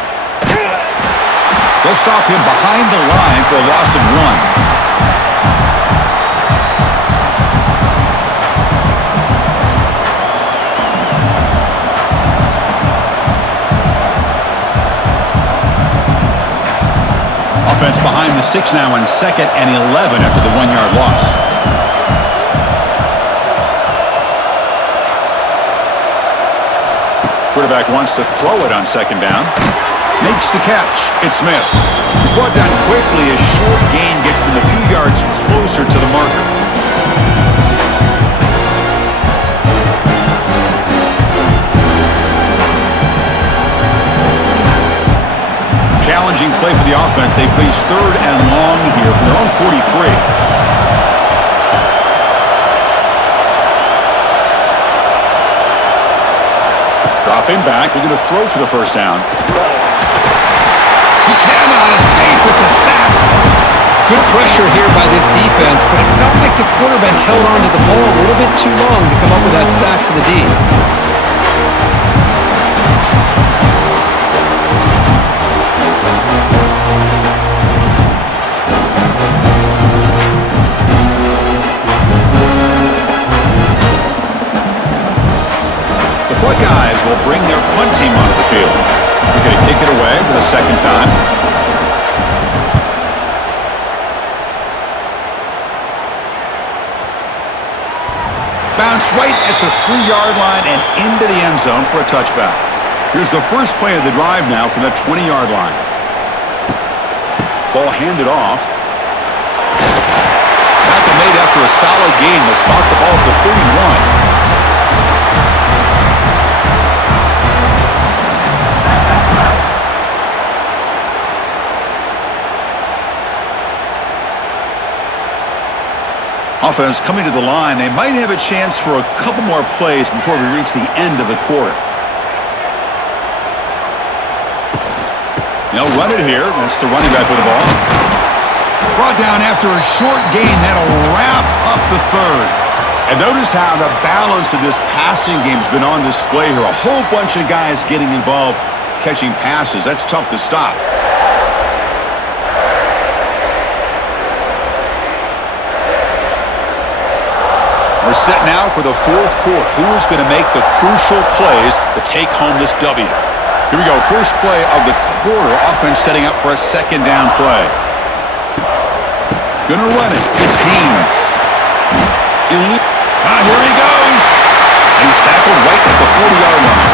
They'll stop him behind the line for a loss of 1. Offense behind the 6 now on 2nd and 11 after the 1-yard loss. Quarterback wants to throw it on 2nd down. Makes the catch. It's Smith. He's brought down quickly. A short gain gets them a few yards closer to the marker. Challenging play for the offense. They face 3rd and long here from their own 43. Dropping back, looking to throw for the first down. He cannot escape. It's a sack. Good pressure here by this defense, but it felt like the quarterback held on to the ball a little bit too long to come up with that sack for the D. The Buckeyes will bring their punt team onto the field. They're going to kick it away for the 2nd time. Bounce right at the 3-yard line and into the end zone for a touchback. Here's the first play of the drive now from the 20-yard line. Ball handed off. Tackle made after a solid gain. They'll spot the ball at the 31. Offense coming to the line. They might have a chance for a couple more plays before we reach the end of the quarter. They'll run it here. That's the running back with the ball. Brought down after a short gain. That'll wrap up the 3rd. And notice how the balance of this passing game has been on display here. A whole bunch of guys getting involved, catching passes. That's tough to stop. We're set now for the fourth quarter. Who is going to make the crucial plays to take home this W? Here we go. First play of the quarter. Offense setting up for a second down play. Gonna run it. It's Haynes. Here he goes. He's tackled right at the 40-yard line.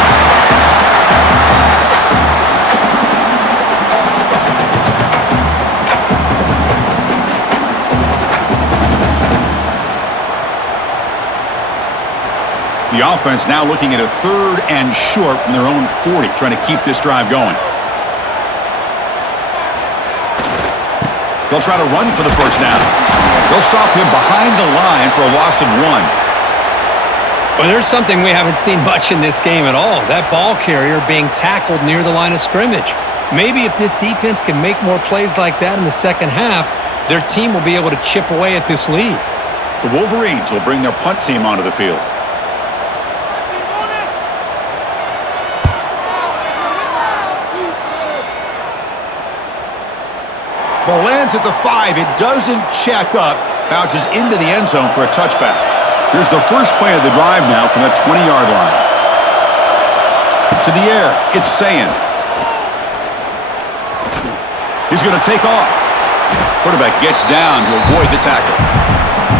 The offense now looking at a 3rd and short from their own 40, trying to keep this drive going. They'll try to run for the first down. They'll stop him behind the line for a loss of 1. Well, there's something we haven't seen much in this game at all. That ball carrier being tackled near the line of scrimmage. Maybe if this defense can make more plays like that in the second half, their team will be able to chip away at this lead. The Wolverines will bring their punt team onto the field. Ball lands at the 5. It doesn't check up. Bounces into the end zone for a touchback. Here's the first play of the drive now from the 20-yard line. To the air. It's Sand. He's going to take off. Quarterback gets down to avoid the tackle.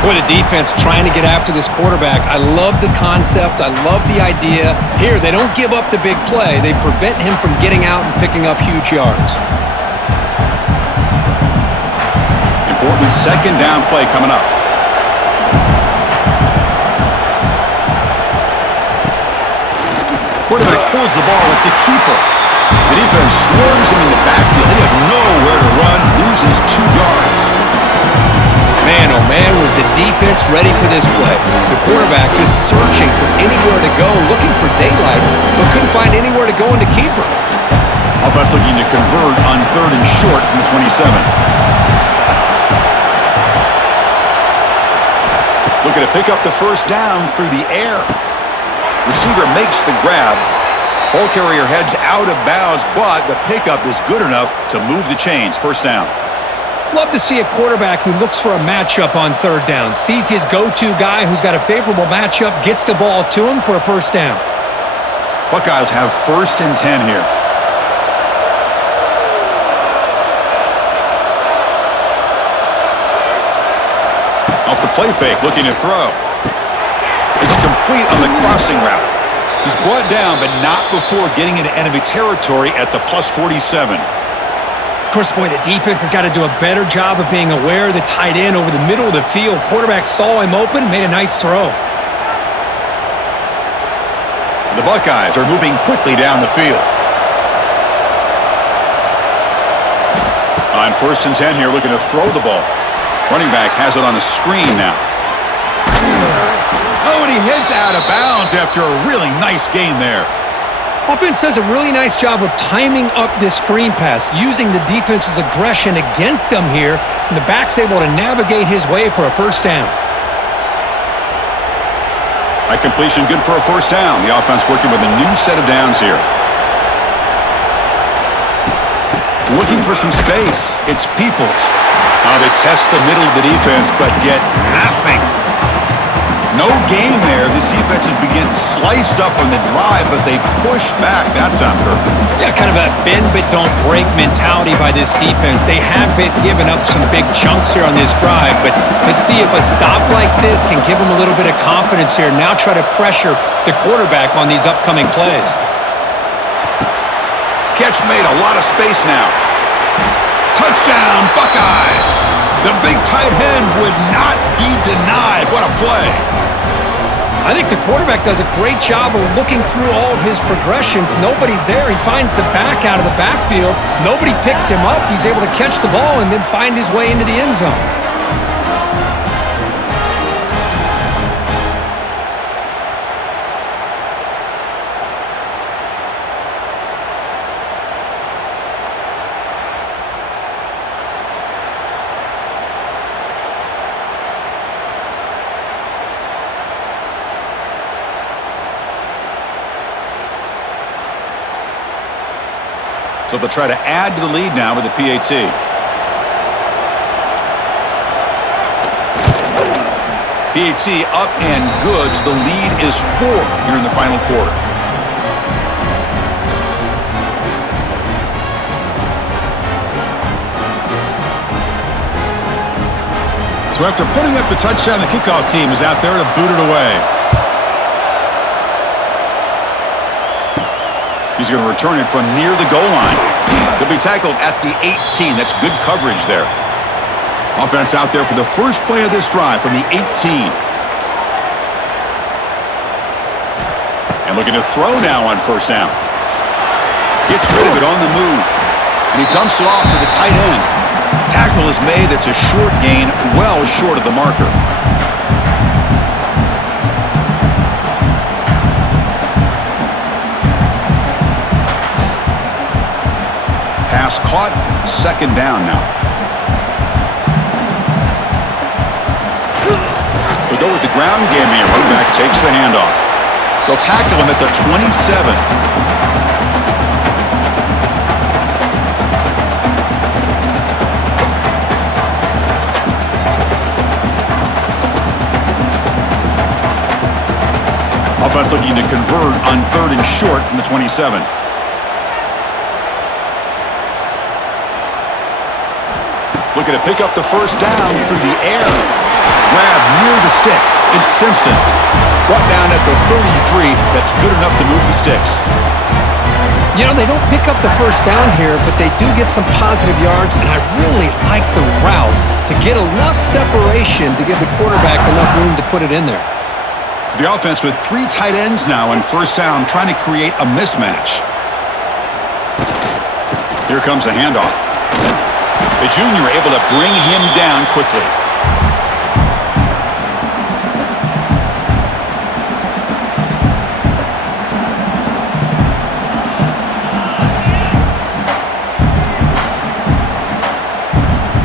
Boy, the defense trying to get after this quarterback. I love the concept. I love the idea. Here, they don't give up the big play. They prevent him from getting out and picking up huge yards. Important second down play coming up. Quarterback pulls the ball. It's a keeper. The defense swarms him in the backfield. He had nowhere to run. Loses 2 yards. Man, oh man, was the defense ready for this play. The quarterback just searching for anywhere to go, looking for daylight, but couldn't find anywhere to go into keeper. Offense looking to convert on 3rd and short from the 27. Looking to pick up the first down through the air. Receiver makes the grab. Ball carrier heads out of bounds, but the pickup is good enough to move the chains. First down. Love to see a quarterback who looks for a matchup on 3rd down. Sees his go-to guy who's got a favorable matchup, gets the ball to him for a first down. Buckeyes have 1st and 10 here. Off the play fake, looking to throw. It's complete on the crossing route. He's brought down, but not before getting into enemy territory at the plus 47. Of course, boy, the defense has got to do a better job of being aware of the tight end over the middle of the field. Quarterback saw him open, made a nice throw. The Buckeyes are moving quickly down the field. On 1st and 10 here, looking to throw the ball. Running back has it on a screen now. Oh, and he heads out of bounds after a really nice game there. Offense does a really nice job of timing up this screen pass, using the defense's aggression against them here, and the back's able to navigate his way for a first down. By completion, good for a first down. The offense working with a new set of downs here. Looking for some space. It's Peoples. Now they test the middle of the defense, but get nothing. No gain there. This defense has been getting sliced up on the drive, but they push back that time, Kirk. Yeah, kind of a bend but don't break mentality by this defense. They have been giving up some big chunks here on this drive, but let's see if a stop like this can give them a little bit of confidence here. Now try to pressure the quarterback on these upcoming plays. Catch made, a lot of space now. Touchdown, Buckeyes! The big tight end would not be denied. What a play. I think the quarterback does a great job of looking through all of his progressions. Nobody's there. He finds the back out of the backfield. Nobody picks him up. He's able to catch the ball and then find his way into the end zone. So they'll try to add to the lead now with the PAT. PAT up and good. The lead is 4 here in the final quarter. So after putting up the touchdown, the kickoff team is out there to boot it away. He's going to return it from near the goal line. He'll be tackled at the 18. That's good coverage there. Offense out there for the first play of this drive from the 18. And looking to throw now on first down. Gets rid of it on the move. And he dumps it off to the tight end. Tackle is made. That's a short gain, well short of the marker. Pass caught, second down now. They go with the ground game here. Running back takes the handoff. They'll tackle him at the 27. Offense looking to convert on 3rd and short from the 27. Looking to pick up the first down through the air. Grab near the sticks. It's Simpson. Brought down at the 33. That's good enough to move the sticks. You know, they don't pick up the first down here, but they do get some positive yards, and I really like the route to get enough separation to give the quarterback enough room to put it in there. The offense with 3 tight ends now on first down, trying to create a mismatch. Here comes a handoff. The junior able to bring him down quickly.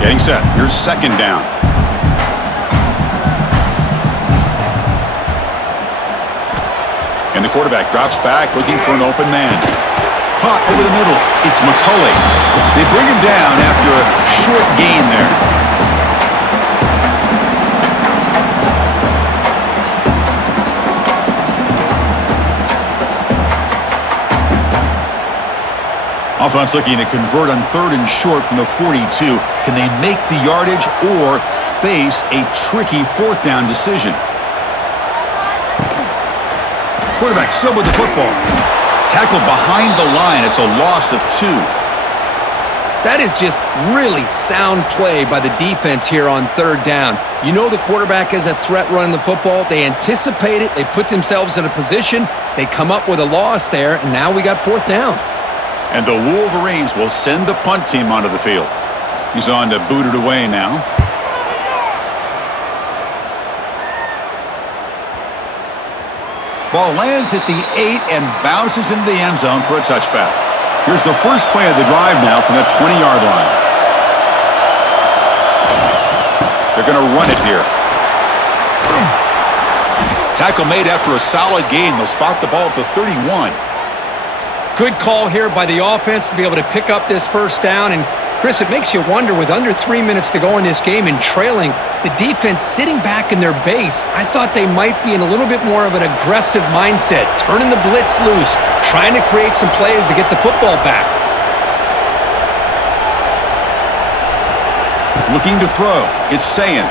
Getting set. Here's second down. And the quarterback drops back, looking for an open man. Caught over the middle. It's McCulley. They bring him down after a short gain there. Offense looking to convert on 3rd and short from the 42. Can they make the yardage or face a tricky 4th down decision? Quarterback still with the football. Tackled behind the line. It's a loss of 2. That is just really sound play by the defense here on 3rd down. You know the quarterback is a threat running the football. They anticipate it. They put themselves in a position. They come up with a loss there, and now we got 4th down. And the Wolverines will send the punt team onto the field. He's on to boot it away now. Ball lands at the 8 and bounces into the end zone for a touchback. Here's the first play of the drive now from the 20-yard line. They're going to run it here. Tackle made after a solid gain. They'll spot the ball at the 31. Good call here by the offense to be able to pick up this first down. And, Chris, it makes you wonder, with under 3 minutes to go in this game and trailing, the defense sitting back in their base, I thought they might be in a little bit more of an aggressive mindset, turning the blitz loose, trying to create some plays to get the football back. Looking to throw. It's Sayin.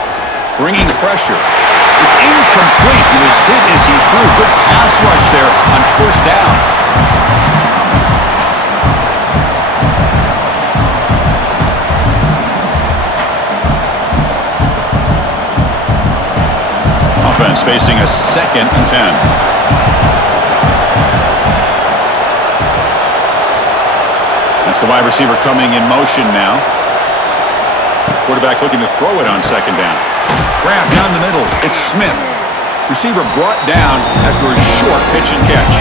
Bringing pressure. It's incomplete. He was hit as he threw. Good pass rush there on first down. Offense facing a 2nd and 10. That's the wide receiver coming in motion now. Quarterback looking to throw it on 2nd down. Grab down the middle. It's Smith. Receiver brought down after a short pitch and catch.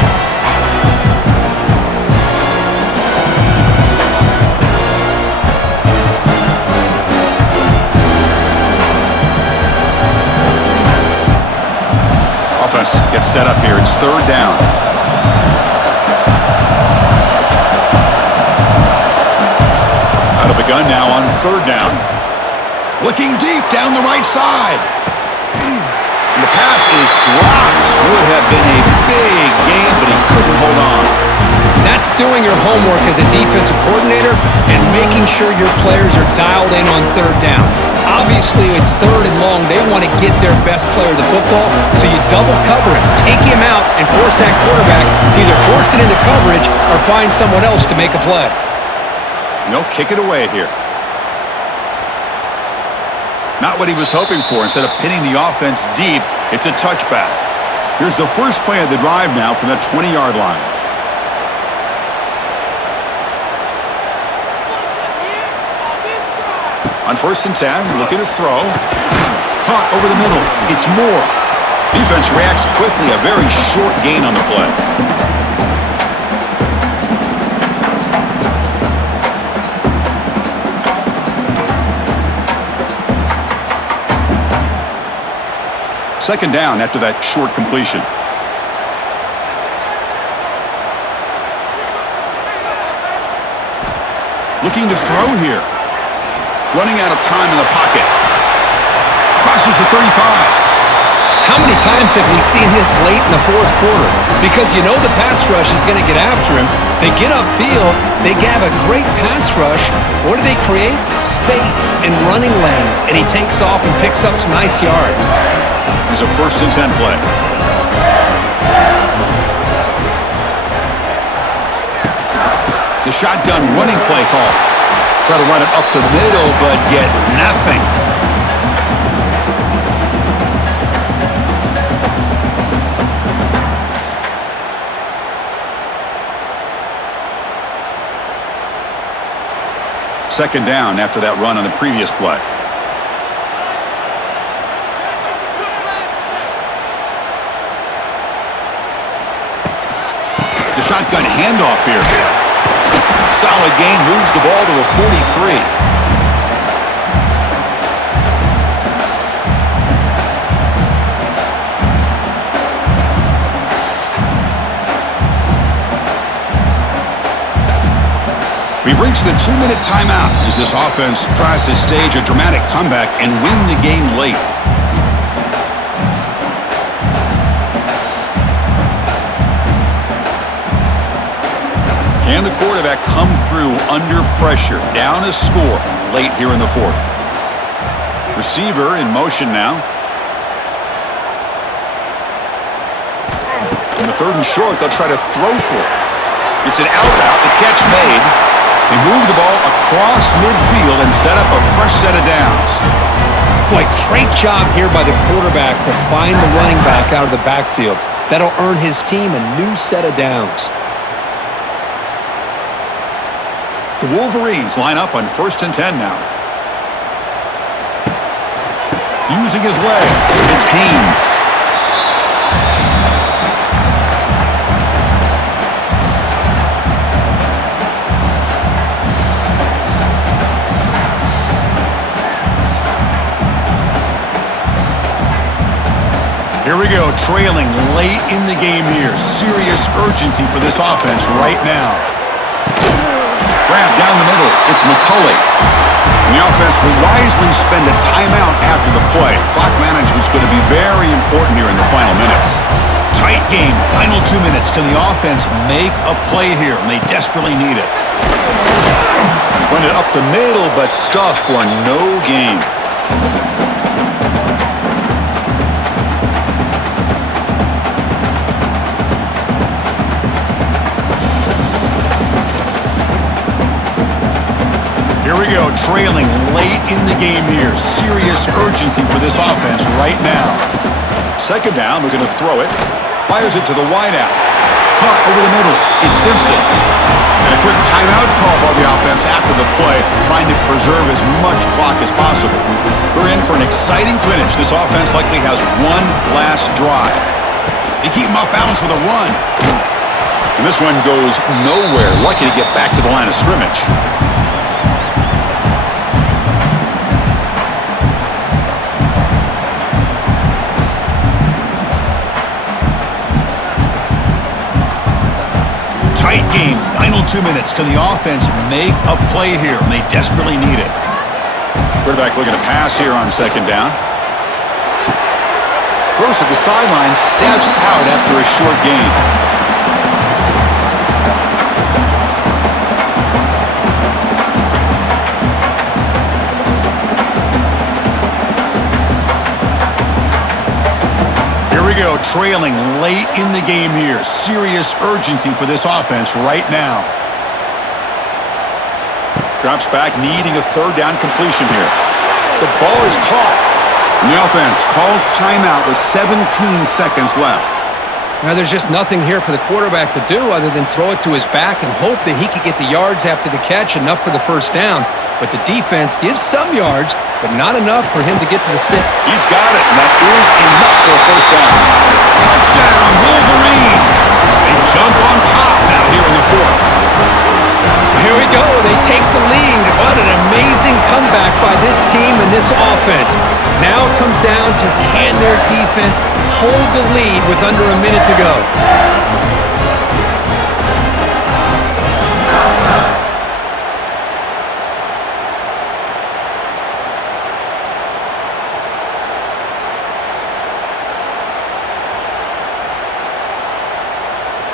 Offense gets set up here. It's 3rd down. Out of the gun now on 3rd down. Looking deep down the right side. been a big game, but he couldn't hold on. That's doing your homework as a defensive coordinator and making sure your players are dialed in on third down. Obviously, it's third and long. They want to get their best player of the football, so you double cover him, take him out, and force that quarterback to either force it into coverage or find someone else to make a play. They'll kick it away here. Not what he was hoping for. Instead of pinning the offense deep, it's a touchback. Here's the first play of the drive now from the 20-yard line. On 1st and 10, looking to throw. Caught over the middle. It's Moore. Defense reacts quickly. A very short gain on the play. Second down after that short completion. Looking to throw here. Running out of time in the pocket. Crosses the 35. How many times have we seen this late in the fourth quarter? Because you know the pass rush is going to get after him. They get upfield. They have a great pass rush. What do they create? Space and running lanes. And he takes off and picks up some nice yards. Here's a 1st and 10 play. The shotgun running play call. Try to run it up the middle, but get nothing. Second down after that run on the previous play. The shotgun handoff here. Solid gain, moves the ball to a 43. We've reached the 2-minute timeout as this offense tries to stage a dramatic comeback and win the game late. Can the quarterback come through under pressure? Down a score late here in the fourth. Receiver in motion now. In the 3rd and short, they'll try to throw for it. It's an out route, the catch made. They move the ball across midfield and set up a fresh set of downs. Boy, great job here by the quarterback to find the running back out of the backfield. That'll earn his team a new set of downs. The Wolverines line up on 1st and 10 now. Using his legs, it's Haynes. Here we go, trailing late in the game here. Serious urgency for this offense right now. Grab down the middle. It's McCulley. And the offense will wisely spend a timeout after the play. Clock management's going to be very important here in the final minutes. Tight game. Final 2 minutes. Can the offense make a play here? And they desperately need it. Run it up the middle, but stuff for no gain. Here we go, trailing late in the game here. Serious urgency for this offense right now. Second down, we're going to throw it. Fires it to the wideout. Caught over the middle. It's Simpson. And a quick timeout call by the offense after the play, trying to preserve as much clock as possible. We're in for an exciting finish. This offense likely has one last drive. They keep him off balance with a run. And this one goes nowhere. Lucky to get back to the line of scrimmage. Tight game, final 2 minutes. Can the offense make a play here? And they desperately need it. Quarterback looking to pass here on second down. Goes to the sideline, steps out after a short gain. Go, trailing late in the game here. Serious urgency for this offense right now. Drops back, needing a third down completion here. The ball is caught. And the offense calls timeout with 17 seconds left. Now, there's just nothing here for the quarterback to do other than throw it to his back and hope that he could get the yards after the catch, enough for the first down. But the defense gives some yards, but not enough for him to get to the stick. He's got it, and that is enough for a first down. Touchdown, Wolverines! They jump on top now here in the fourth. Here we go. They take the lead. What an amazing comeback by this team and this offense. Now it comes down to, can their defense hold the lead with under a minute to go?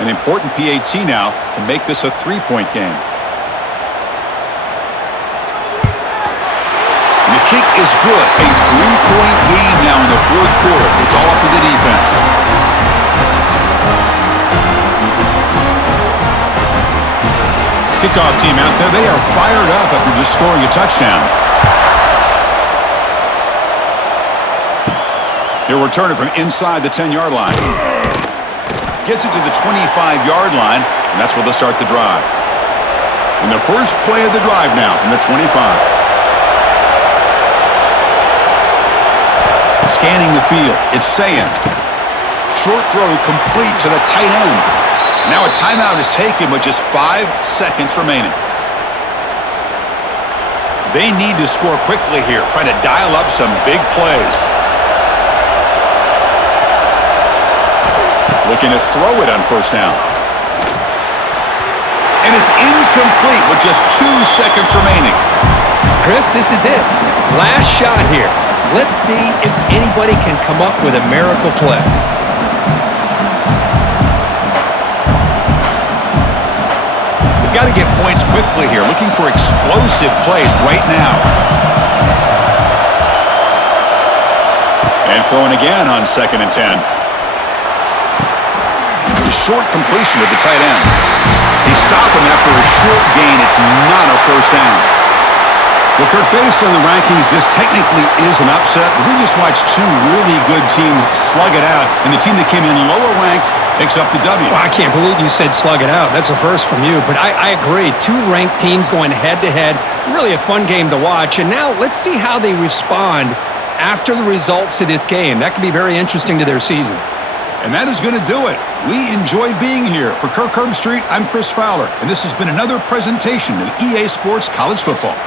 An important PAT now to make this a three-point game. And the kick is good. A three-point game now in the fourth quarter. It's all up to the defense. Kickoff team out there. They are fired up after just scoring a touchdown. He'll return it from inside the 10-yard line. Gets it to the 25-yard line, and that's where they'll start the drive. And the first play of the drive now from the 25. Scanning the field, it's saying. Short throw complete to the tight end. Now a timeout is taken with just 5 seconds remaining. They need to score quickly here, trying to dial up some big plays. Looking to throw it on first down. And it's incomplete with just 2 seconds remaining. Chris, this is it. Last shot here. Let's see if anybody can come up with a miracle play. They've got to get points quickly here. Looking for explosive plays right now. And throwing again on 2nd and 10. Short completion with the tight end. He stopped him after a short gain. It's not a first down. Well, Kirk, based on the rankings, this technically is an upset. We just watched 2 really good teams slug it out, and the team that came in lower ranked picks up the W. Well, I can't believe you said slug it out. That's a first from you, but I agree. 2 ranked teams going head-to-head. Really a fun game to watch, and now let's see how they respond after the results of this game. That could be very interesting to their season. And that is going to do it. We enjoyed being here. For Kirk Herbstreit, I'm Chris Fowler, and this has been another presentation of EA Sports College Football.